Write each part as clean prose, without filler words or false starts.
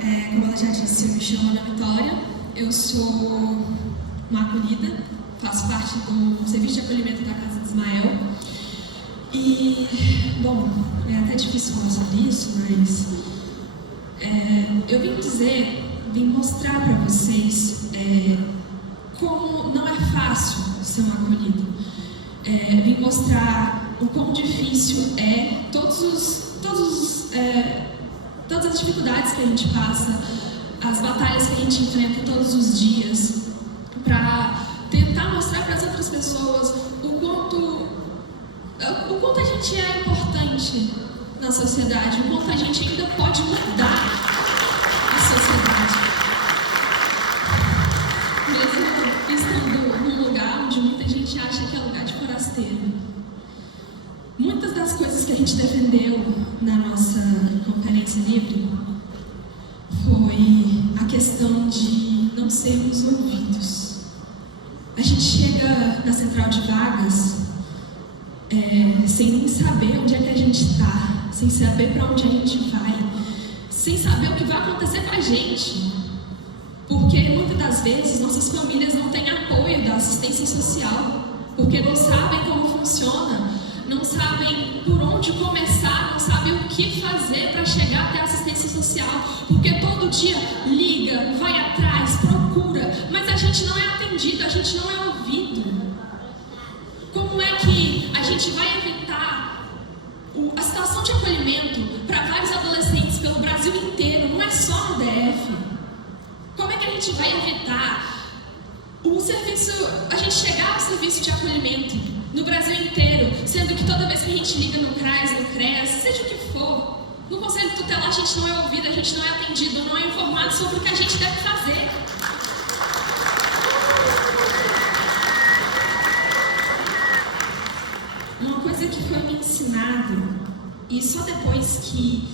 Como ela já disse, eu me chamo Ana Vitória, eu sou uma acolhida, faço parte do serviço de acolhimento da Casa de Ismael. E, bom, é até difícil falar sobre isso, mas eu vim mostrar para vocês como não é fácil ser um acolhido. Vim mostrar o quão difícil é todas as dificuldades que a gente passa, as batalhas que a gente enfrenta todos os dias, para tentar mostrar para as outras pessoas o quanto a gente é importante na sociedade, o quanto a gente ainda pode mudar a sociedade. Mesmo estando num lugar onde muita gente acha que é lugar de forasteiro. Muitas das coisas que a gente defendeu na nossa conferência livre foi a questão de não sermos ouvidos. A gente chega na central de vagas sem nem saber onde é que a gente está, sem saber para onde a gente vai, sem saber o que vai acontecer com a gente. Porque muitas das vezes nossas famílias não têm apoio da assistência social, porque não sabem como funciona, não sabem por onde começar, não sabem o que fazer para chegar até a assistência social, porque todo dia liga, vai atrás, procura, mas a gente não é atendido, a gente não é ouvido. Como é que a gente vai evitar a situação de acolhimento para vários adolescentes pelo Brasil inteiro, não é só no DF? Como é que a gente vai evitar a gente chegar ao serviço de acolhimento no Brasil inteiro, sendo que toda vez que a gente liga no CRAS, no CREAS, seja o que for, no Conselho Tutelar a gente não é ouvido, a gente não é atendido, não é informado sobre o que a gente deve fazer. Uma coisa que foi me ensinado, e só depois que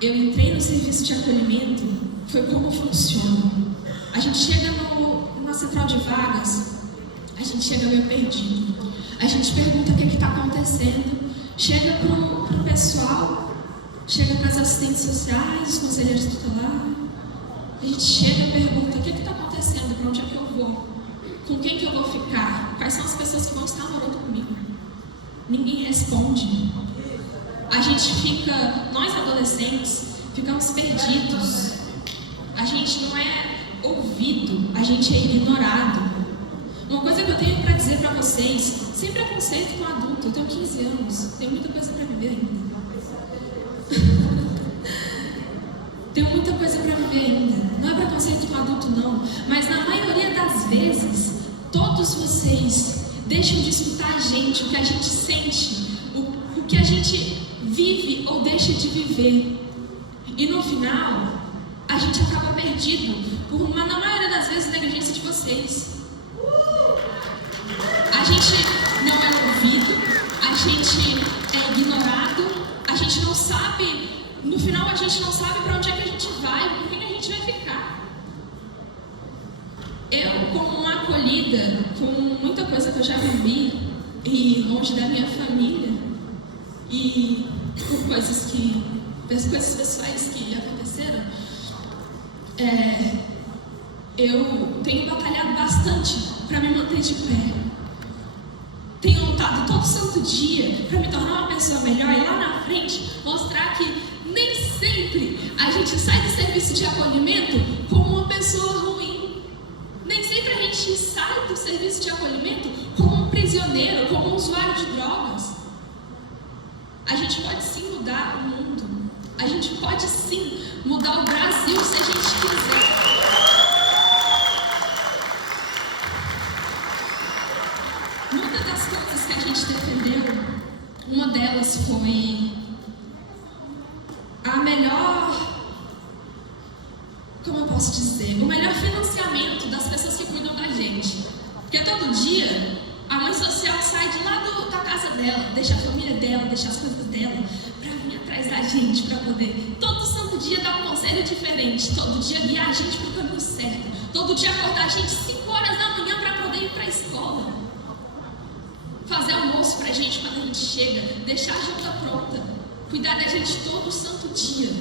eu entrei no serviço de acolhimento, foi como funciona. A gente chega numa central de vagas, a gente chega meio perdido. A gente pergunta o que está acontecendo, chega para o pessoal, chega para as assistentes sociais, os conselheiros tutelares. A gente chega e pergunta o que está acontecendo, para onde é que eu vou, com quem que eu vou ficar, quais são as pessoas que vão estar morando comigo. Ninguém responde. A gente nós adolescentes, ficamos perdidos. A gente não é ouvido, a gente é ignorado. Uma coisa que eu tenho para dizer para vocês, sem preconceito com adulto, eu tenho 15 anos, tenho muita coisa para viver ainda. Tenho muita coisa para viver ainda. Não é preconceito com adulto não, mas na maioria das vezes, todos vocês deixam de escutar a gente, o que a gente sente, o que a gente vive ou deixa de viver. E no final, a gente acaba perdido na maioria das vezes, negligência de vocês. A gente não é ouvido, a gente é ignorado, a gente não sabe, no final a gente não sabe para onde é que a gente vai, com quem a gente vai ficar. Eu, como uma acolhida, com muita coisa que eu já vivi, e longe da minha família, e por coisas pessoais que aconteceram, eu tenho batalhado bastante para me manter de pé. Tenho lutado todo santo dia para me tornar uma pessoa melhor e lá na frente mostrar que nem sempre a gente sai do serviço de acolhimento como uma pessoa ruim. Nem sempre a gente sai do serviço de acolhimento como um prisioneiro, como um usuário de drogas. A gente pode sim mudar o mundo. A gente pode sim mudar o Brasil se a gente quiser. Muitas das coisas que a gente defendeu, uma delas foi a melhor, como eu posso dizer, o melhor financiamento das pessoas que cuidam da gente. Porque todo dia a mãe social sai de lá da casa dela, deixa a família dela, deixa as coisas dela, para vir atrás da gente, para poder todo santo dia dar um conselho diferente, todo dia guiar a gente para o caminho certo, todo dia acordar a gente 5 horas da manhã para poder ir para a escola, fazer almoço para a gente quando a gente chega, deixar a janta pronta, cuidar da gente todo santo dia.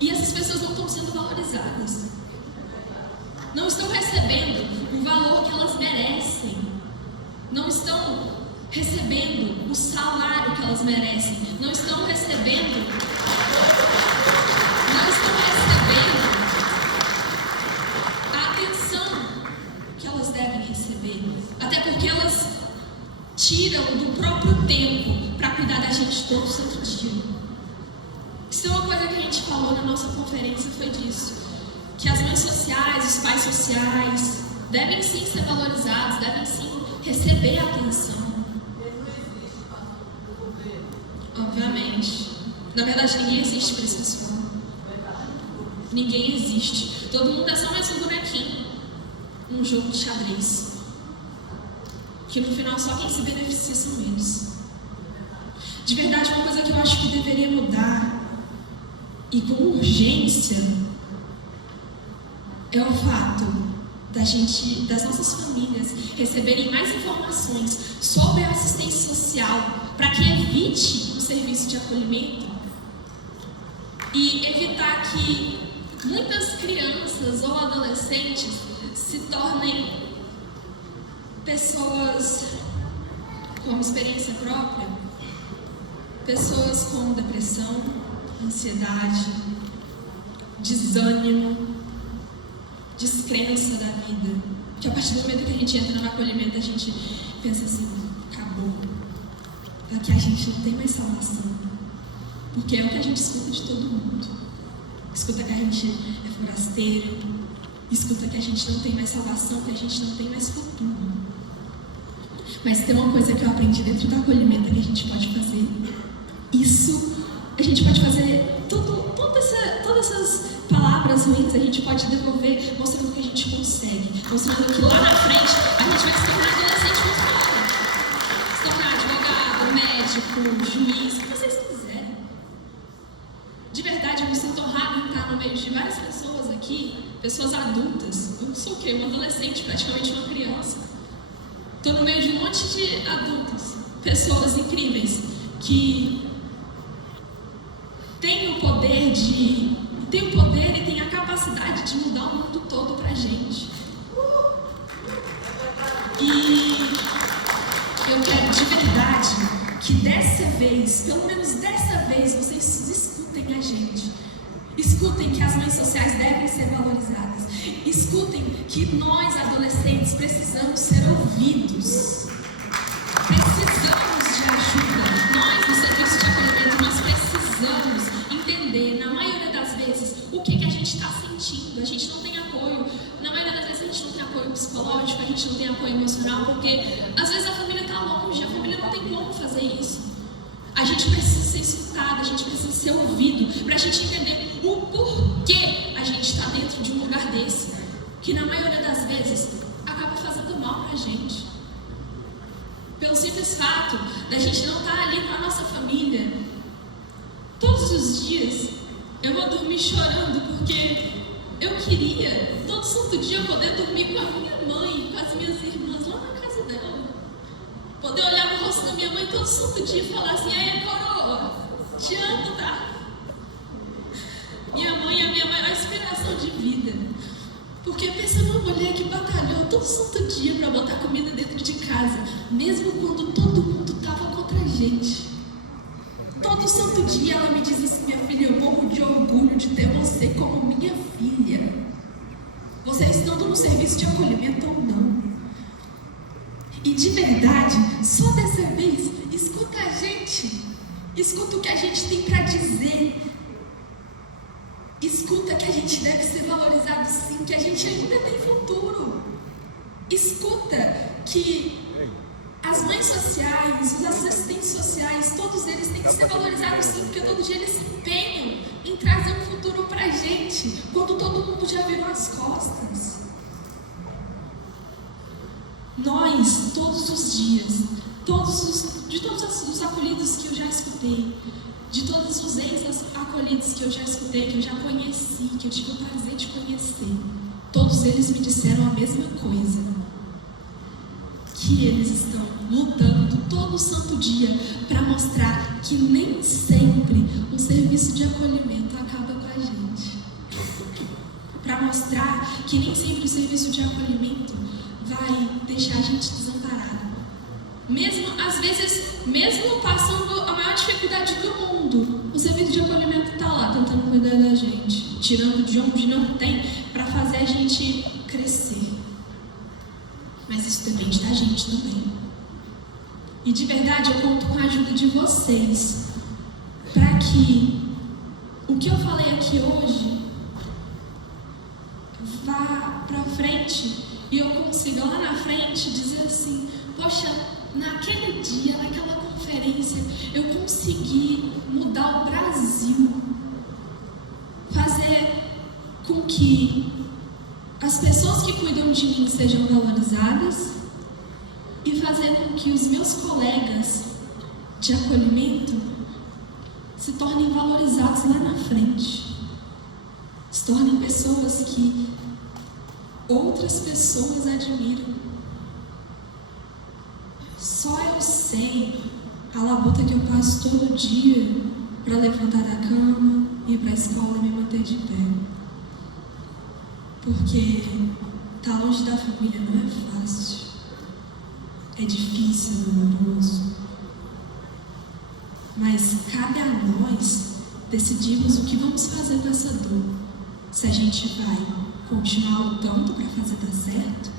E essas pessoas não estão sendo valorizadas. Não estão recebendo o valor que elas merecem. Não estão recebendo o salário que elas merecem. Não estão recebendo a atenção que elas devem receber. Até porque elas tiram do próprio tempo para cuidar da gente todo santo dia. Isso é uma coisa que a gente falou na nossa conferência, foi disso. Que as mães sociais, os pais sociais devem sim ser valorizados, devem sim receber atenção. Obviamente. Na verdade, ninguém existe para esse pessoal. Ninguém existe. Todo mundo é só mais um bonequinho. Um jogo de xadrez. Que no final só quem se beneficia são eles. De verdade, uma coisa que eu acho que deveria mudar, e com urgência, é o fato das nossas famílias receberem mais informações sobre a assistência social para que evite o serviço de acolhimento e evitar que muitas crianças ou adolescentes se tornem pessoas com experiência própria, pessoas com depressão, ansiedade, desânimo, descrença da vida. Que a partir do momento que a gente entra no acolhimento, a gente pensa assim: acabou. Aqui a gente não tem mais salvação. Porque é o que a gente escuta de todo mundo. Escuta que a gente é forasteiro, escuta que a gente não tem mais salvação, que a gente não tem mais futuro. Mas tem uma coisa que eu aprendi dentro do acolhimento que a gente pode fazer. Isso, a gente pode fazer todas essas palavras ruins, a gente pode devolver mostrando que a gente consegue. Mostrando que lá na frente a gente vai se tornar adolescente muito bom. Se tornar advogado, médico, juiz, o que vocês quiserem. De verdade, eu me sinto honrada em estar no meio de várias pessoas aqui, pessoas adultas. Eu sou o quê? Um adolescente, praticamente uma criança. Estou no meio de um monte de adultos, pessoas incríveis, que têm o poder e têm a capacidade de mudar o mundo todo pra gente. E eu quero de verdade que dessa vez, pelo menos dessa vez, vocês escutem a gente. Escutem que as mães sociais devem ser valorizadas. Escutem que nós, adolescentes, precisamos ser ouvidos. Precisamos de ajuda. Nós, no serviço de acolhimento, nós precisamos entender, na maioria das vezes, o que a gente está sentindo. A gente não tem apoio. Na maioria das vezes, a gente não tem apoio psicológico, a gente não tem apoio emocional, porque às vezes a família está longe, a família não tem como fazer isso. A gente precisa ser escutado, a gente precisa ser ouvido, para a gente entender o porquê a gente está dentro de um lugar desse, que na maioria das vezes acaba fazendo mal para a gente. Pelo simples fato da gente não estar ali com a nossa família. Todos os dias eu vou dormir chorando porque eu queria, todo santo dia, poder dormir com a minha mãe, com as minhas irmãs lá na casa dela. Poder olhar no rosto da minha mãe todo santo dia e falar assim: "Ei, coroa, te amo, tá?" Minha mãe é a minha maior inspiração de vida. Porque pensa numa mulher que batalhou todo santo dia para botar comida dentro de casa, mesmo quando todo mundo estava contra a gente. Todo santo dia ela me diz assim: "Minha filha, eu morro de orgulho de ter você como minha filha. Você estando no serviço de acolhimento ou não." E de verdade, só dessa vez, escuta a gente. Escuta o que a gente tem para dizer. Escuta que a gente deve ser valorizado sim, que a gente ainda tem futuro. Escuta que as mães sociais, os assistentes sociais, todos eles têm que ser valorizados sim, porque todo dia eles se empenham em trazer um futuro pra gente, quando todo mundo já virou as costas. Nós, todos os dias, de todos os acolhidos que eu já escutei, de todos os ex-acolhidos que eu já escutei, que eu já conheci, que eu tive o prazer de conhecer, todos eles me disseram a mesma coisa: que eles estão lutando todo santo dia para mostrar que nem sempre um serviço de acolhimento acaba com a a gente. Para mostrar que nem sempre o serviço de acolhimento vai deixar a gente desamparado. Mesmo, às vezes, mesmo passando a maior dificuldade do mundo, o serviço de acolhimento está lá, tentando cuidar da gente, tirando de onde não tem, para fazer a gente crescer. Mas isso depende da gente também. E de verdade, eu conto com a ajuda de vocês, para que o que eu falei aqui hoje vá para frente e eu consiga lá na frente dizer assim: poxa, naquele dia, naquela conferência, eu consegui mudar o Brasil, fazer com que as pessoas que cuidam de mim sejam valorizadas e fazer com que os meus colegas de acolhimento se tornem valorizados lá na frente, se tornem pessoas que outras pessoas admiram. Só eu sei a labuta que eu passo todo dia para levantar da cama, ir para a escola e me manter de pé. Porque estar longe da família não é fácil. É difícil, é doloroso. Mas cabe a nós decidirmos o que vamos fazer com essa dor. Se a gente vai continuar lutando para fazer dar certo,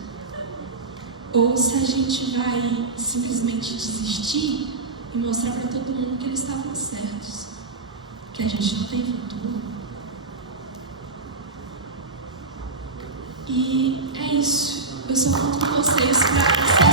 ou se a gente vai simplesmente desistir e mostrar para todo mundo que eles estavam certos, que a gente não tem futuro. E é isso. Eu só conto com vocês para